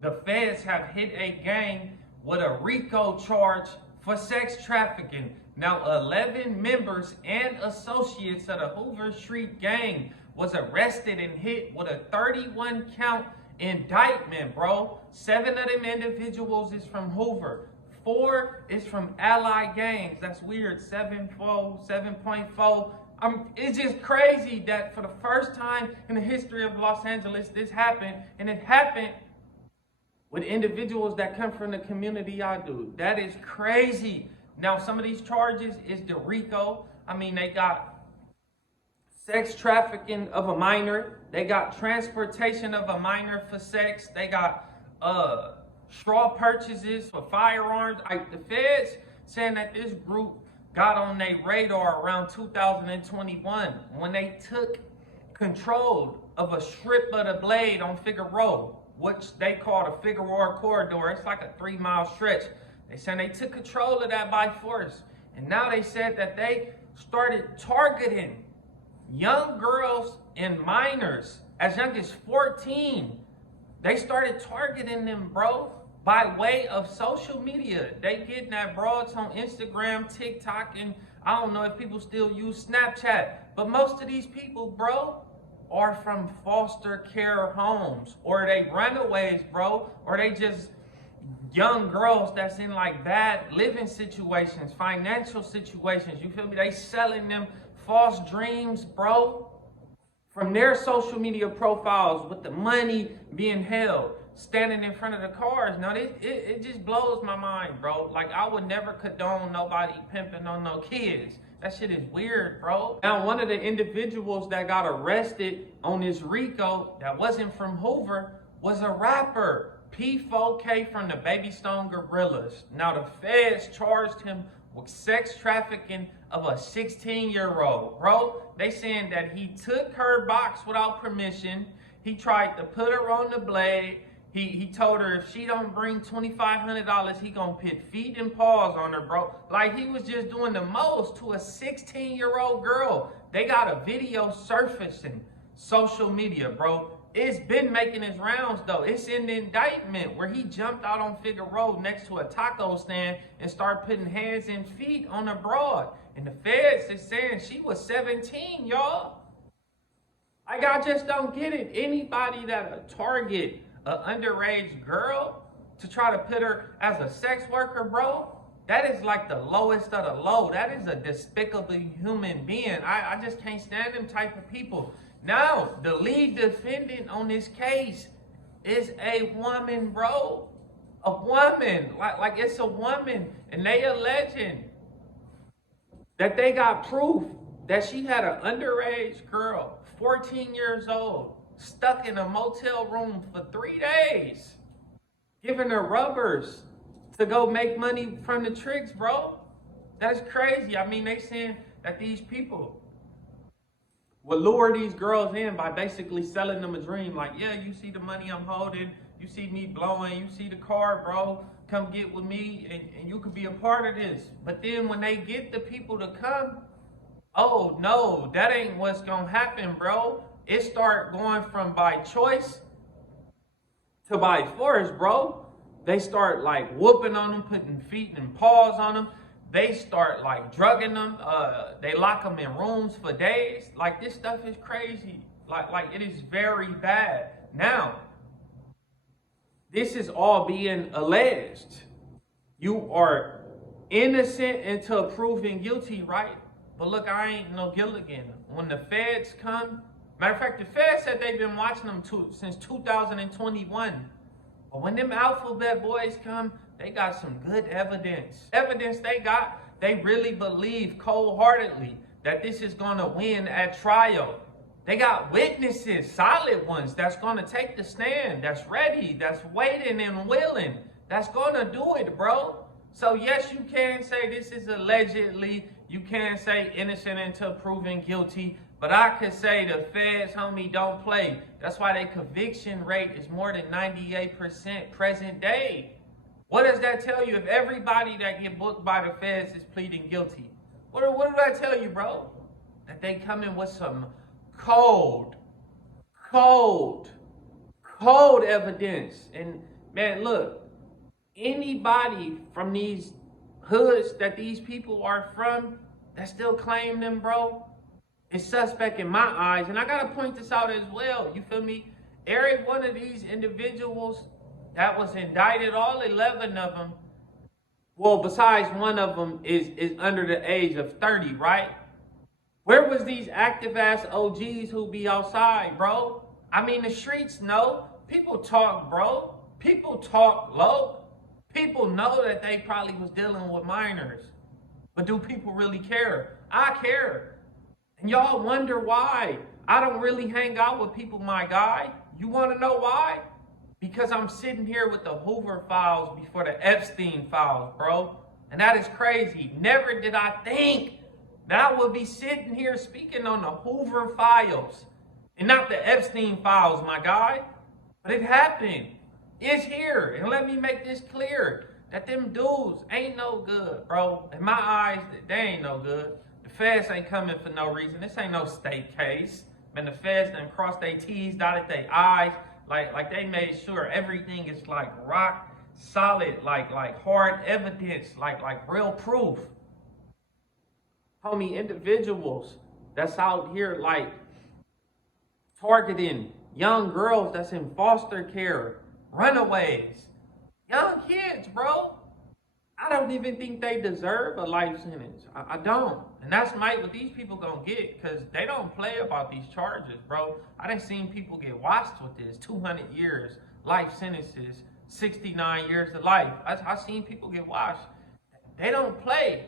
The feds have hit a gang with a RICO charge for sex trafficking. Now, 11 members and associates of the Hoover Street gang was arrested and hit with a 31 count indictment, bro. 7 of them individuals is from Hoover. 4 is from Allied gangs. That's weird. 7.4. It's just crazy that for the first time in the history of Los Angeles, this happened, and it happened with individuals that come from the community I do. That is crazy. Now, some of these charges is the RICO. I mean, they got sex trafficking of a minor. They got transportation of a minor for sex. They got straw purchases for firearms. The feds saying that this group got on their radar around 2021 when they took control of a strip of the blade on Figueroa, which they call the Figueroa corridor. It's like a 3-mile stretch. They said they took control of that by force. And now they said that they started targeting young girls and minors as young as 14. They started targeting them, bro, by way of social media. They getting at broads on Instagram, TikTok, and I don't know if people still use Snapchat. But most of these people, bro, are from foster care homes, or they runaways, bro, or they just young girls that's in like bad living situations, financial situations. You feel me? They selling them false dreams, bro, from their social media profiles with the money being held, standing in front of the cars. Now, it just blows my mind, bro. Like, I would never condone nobody pimping on no kids. That shit is weird, bro. Now, one of the individuals that got arrested on this RICO that wasn't from Hoover was a rapper, P4K from the Baby Stone Gorillas. Now, the feds charged him with sex trafficking of a 16-year-old, bro. They saying that he took her box without permission. He tried to put her on the blade. He told her if she don't bring $2,500, he gonna put feet and paws on her, bro. Like, he was just doing the most to a 16-year-old girl. They got a video surfacing social media, bro. It's been making its rounds, though. It's in the indictment where he jumped out on Figueroa next to a taco stand and started putting hands and feet on a broad. And the feds is saying she was 17, y'all. Like, I just don't get it. Anybody that target an underage girl to try to put her as a sex worker, bro, that is like the lowest of the low. That is a despicable human being. I just can't stand them type of people. Now, the lead defendant on this case is a woman, bro. A woman. Like it's a woman. And they alleging that they got proof that she had an underage girl, 14 years old, stuck in a motel room for 3 days, giving her rubbers to go make money from the tricks, bro. That's crazy. I mean, they saying that these people will lure these girls in by basically selling them a dream. Like, yeah, you see the money I'm holding, you see me blowing, you see the car, bro, come get with me and you could be a part of this. But then when they get the people to come, oh no, that ain't what's gonna happen, bro. It start going from by choice to by force, bro. They start like whooping on them, putting feet and paws on them. They start like drugging them. They lock them in rooms for days. Like, this stuff is crazy. Like it is very bad. Now, this is all being alleged. You are innocent until proven guilty, right? But look, I ain't no Gilligan. When the feds come, matter of fact, the feds said they've been watching them since 2021. But when them alphabet boys come, they got some good evidence. Evidence they really believe cold-heartedly that this is gonna win at trial. They got witnesses, solid ones, that's gonna take the stand, that's ready, that's waiting and willing, that's gonna do it, bro. So yes, you can say this is allegedly, you can say innocent until proven guilty, but I could say the feds, homie, don't play. That's why their conviction rate is more than 98% present day. What does that tell you if everybody that get booked by the feds is pleading guilty? What do that tell you, bro? That they come in with some cold evidence. And Man, look, anybody from these hoods that these people are from that still claim them, bro, is suspect in my eyes. And I gotta point this out as well. You feel me? Every one of these individuals that was indicted, all 11 of them, well, besides one of them is under the age of 30, right? Where was these active ass OGs who be outside, bro? I mean, the streets know. People talk, bro. People talk low. People know that they probably was dealing with minors. But do people really care? I care. And y'all wonder why I don't really hang out with people, my guy. You want to know why? Because I'm sitting here with the Hoover files before the Epstein files, bro. And that is crazy. Never did I think that I would be sitting here speaking on the Hoover files and not the Epstein files, my guy. But it happened. It's here. And let me make this clear, that them dudes ain't no good, bro. In my eyes, they ain't no good. The feds ain't coming for no reason. This ain't no state case. Man, the feds done crossed their T's, dotted their I's. Like they made sure everything is like rock solid, like hard evidence, like real proof. Homie, individuals that's out here like targeting young girls that's in foster care, runaways, young kids, bro. I don't even think they deserve a life sentence. I don't. And that's what these people gonna get, because they don't play about these charges, bro. I done seen people get washed with this. 200 years, life sentences, 69 years to life. I seen people get washed. They don't play.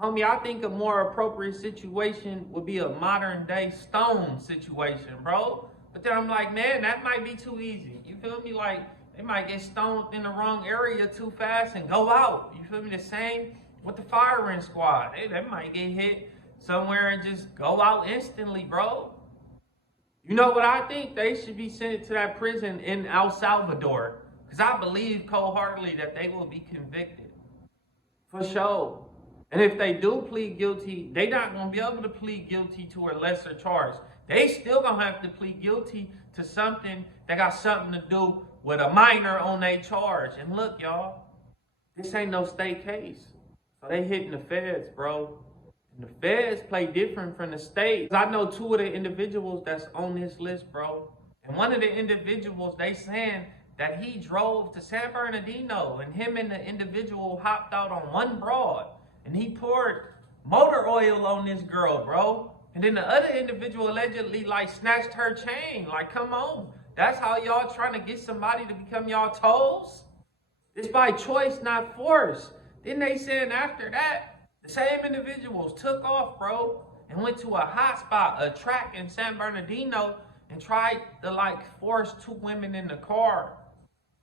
Homie, I think a more appropriate situation would be a modern day Stone situation, bro. But then I'm like, man, that might be too easy. You feel me? Like, they might get stoned in the wrong area too fast and go out. You feel me? The same with the firing squad. They might get hit somewhere and just go out instantly, bro. You know what I think? They should be sent to that prison in El Salvador. Because I believe cold-heartedly that they will be convicted. For sure. And if they do plead guilty, they not going to be able to plead guilty to a lesser charge. They still going to have to plead guilty to something that got something to do with a minor on their charge. And look, y'all, this ain't no state case. So they hitting the feds, bro. And the feds play different from the states. I know two of the individuals that's on this list, bro. And one of the individuals, they saying that he drove to San Bernardino and him and the individual hopped out on one broad. And he poured motor oil on this girl, bro. And then the other individual allegedly like snatched her chain. Like, come on. That's how y'all trying to get somebody to become y'all toes? It's by choice, not force. Then they said after that, the same individuals took off, bro, and went to a hot spot, a track in San Bernardino, and tried to like force two women in the car.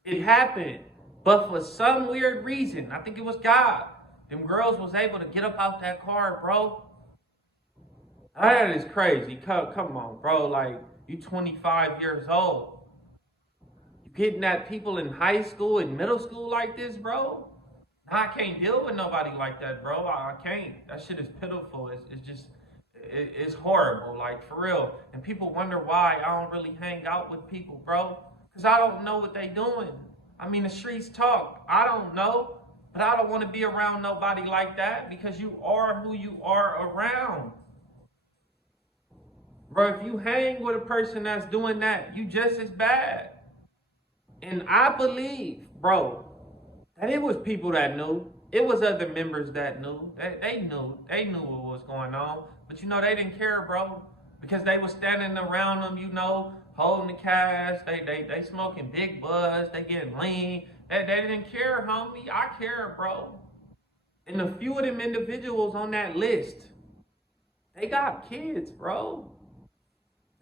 It happened. But for some weird reason, I think it was God, them girls was able to get up out that car, bro. That is crazy. Come on, bro. Like, you 25 years old. You getting at people in high school and middle school like this, bro? I can't deal with nobody like that, bro. I can't. That shit is pitiful. It's just, it's horrible, like, for real. And people wonder why I don't really hang out with people, bro. Because I don't know what they doing. I mean, the streets talk. I don't know. But I don't want to be around nobody like that, because you are who you are around. Bro, if you hang with a person that's doing that, you just as bad. And I believe, bro, that it was people that knew. It was other members that knew. They knew. They knew what was going on. But, you know, they didn't care, bro. Because they was standing around them, you know, holding the cash. They smoking big buzz. They getting lean. They didn't care, homie. I care, bro. And a few of them individuals on that list, they got kids, bro.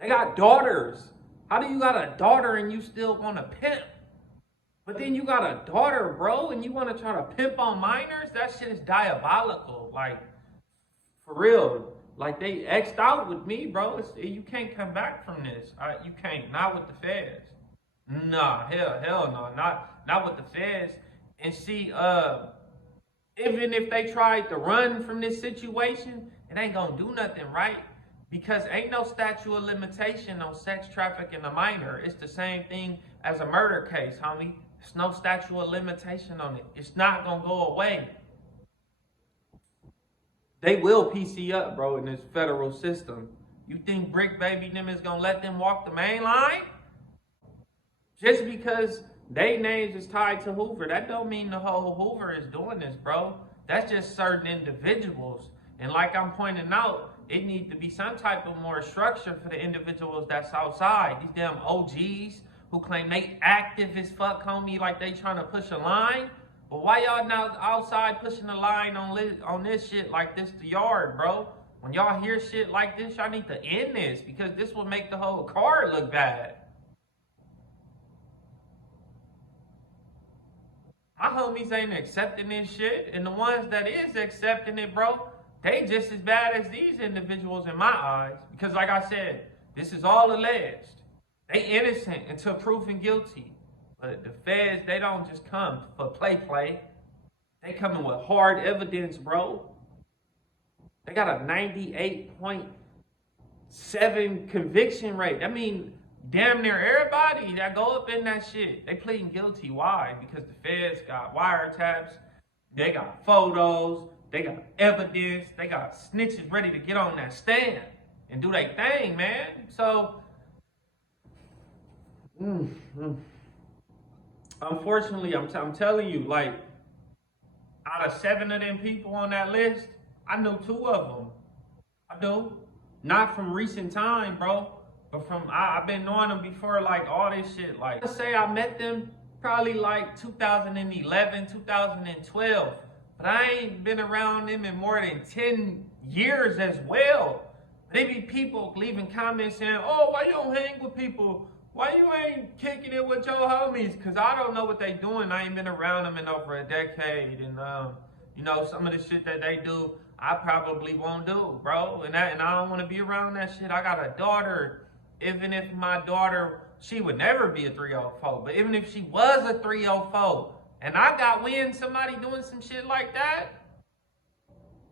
They got daughters. How do you got a daughter and you still want to pimp? But then you got a daughter, bro, and you want to try to pimp on minors? That shit is diabolical. Like, for real. Like, they X'd out with me, bro. You can't come back from this. You can't. Not with the feds. Nah, hell no. Not with the feds. And see, even if they tried to run from this situation, it ain't gonna do nothing, right? Because ain't no statute of limitation on sex trafficking a minor. It's the same thing as a murder case, homie. There's no statute of limitation on it. It's not gonna go away. They will PC up, bro, in this federal system. You think Brick Baby them is gonna let them walk the main line? Just because they names is tied to Hoover, that don't mean the whole Hoover is doing this, bro. That's just certain individuals. And like I'm pointing out, it needs to be some type of more structure for the individuals that's outside. These damn OGs who claim they active as fuck, homie, like they trying to push a line. But why y'all now outside pushing the line on this shit like this the yard, bro? When y'all hear shit like this, y'all need to end this because this will make the whole card look bad. My homies ain't accepting this shit, and the ones that is accepting it, bro, they just as bad as these individuals in my eyes. Because like I said, this is all alleged. They innocent until proven guilty. But the feds, they don't just come for play. They coming with hard evidence, bro. They got a 98.7 conviction rate. I mean, damn near everybody that go up in that shit, they pleading guilty. Why? Because the feds got wiretaps, they got photos, they got evidence, they got snitches ready to get on that stand and do their thing, man. So, unfortunately, I'm telling you, like, out of 7 of them people on that list, I know 2 of them. I do. Not from recent time, bro. But I've been knowing them before, like, all this shit. Like, let's say I met them probably like 2011, 2012. But I ain't been around them in more than 10 years as well. They be people leaving comments saying, oh, why you don't hang with people? Why you ain't kicking it with your homies? Because I don't know what they doing. I ain't been around them in over a decade. And, you know, some of the shit that they do, I probably won't do, bro. And I don't want to be around that shit. I got a daughter. Even if my daughter, she would never be a 304, but even if she was a 304, and I got wind somebody doing some shit like that,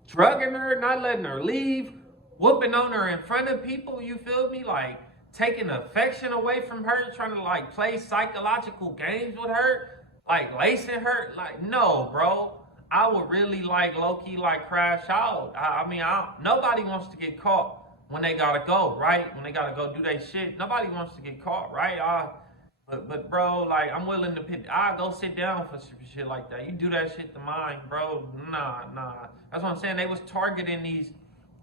drugging her, not letting her leave, whooping on her in front of people, you feel me? Like, taking affection away from her, trying to, like, play psychological games with her, like, lacing her, like, no, bro. I would really, like, low-key, like, crash out. Nobody wants to get caught when they gotta go, right? When they gotta go do their shit. Nobody wants to get caught, right? But bro, like, I'm willing to I'll go sit down for shit like that. You do that shit to mine, bro. Nah. That's what I'm saying. They was targeting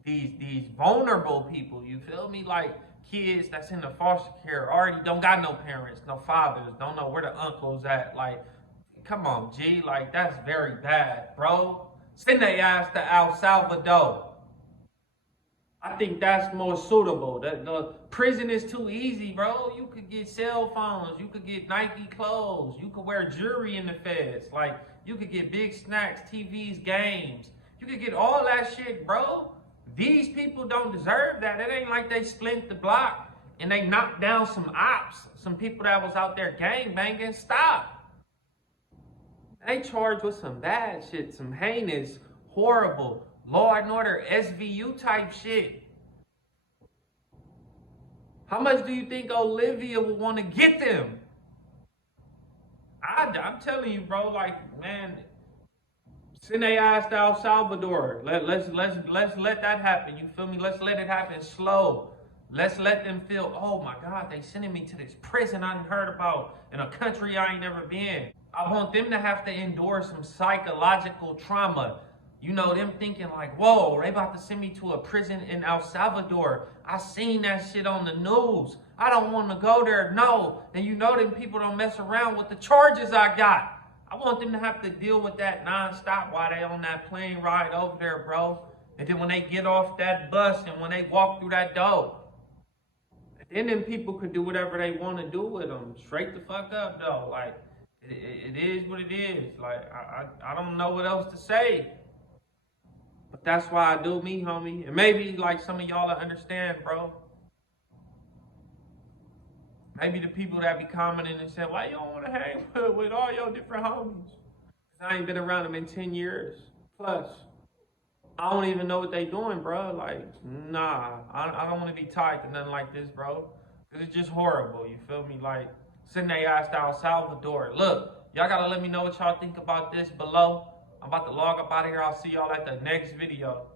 these vulnerable people, you feel me? Like, kids that's in the foster care already don't got no parents, no fathers, don't know where the uncle's at. Like, come on, G. Like, that's very bad, bro. Send their ass to El Salvador. I think that's more suitable. The prison is too easy, bro. You could get cell phones. You could get Nike clothes. You could wear jewelry in the feds. Like, you could get big snacks, TVs, games. You could get all that shit, bro. These people don't deserve that. It ain't like they split the block and they knocked down some ops, some people that was out there gang banging. Stop. They charged with some bad shit, some heinous, horrible, Law and Order, SVU type shit. How much do you think Olivia would want to get them? I'm telling you, bro, like, man, send their ass to El Salvador. Let's let that happen. You feel me? Let's let it happen slow. Let's let them feel, oh my God, they sending me to this prison I ain't heard about in a country I ain't never been. I want them to have to endure some psychological trauma. You know, them thinking like, whoa, they about to send me to a prison in El Salvador. I seen that shit on the news. I don't want to go there. No. And you know them people don't mess around with the charges I got. I want them to have to deal with that nonstop while they on that plane ride over there, bro. And then when they get off that bus and when they walk through that door, then them people could do whatever they want to do with them. Straight the fuck up, though. Like, it is what it is. Like, I don't know what else to say. But that's why I do me, homie. And maybe, like, some of y'all understand, bro. Maybe the people that be commenting and saying, why you don't want to hang with all your different homies? I ain't been around them in 10 years. Plus, I don't even know what they doing, bro. Like, nah. I don't want to be tied to nothing like this, bro. Because it's just horrible, you feel me? Like, send their ass to El Salvador. Look, y'all gotta let me know what y'all think about this below. I'm about to log up out of here. I'll see y'all at the next video.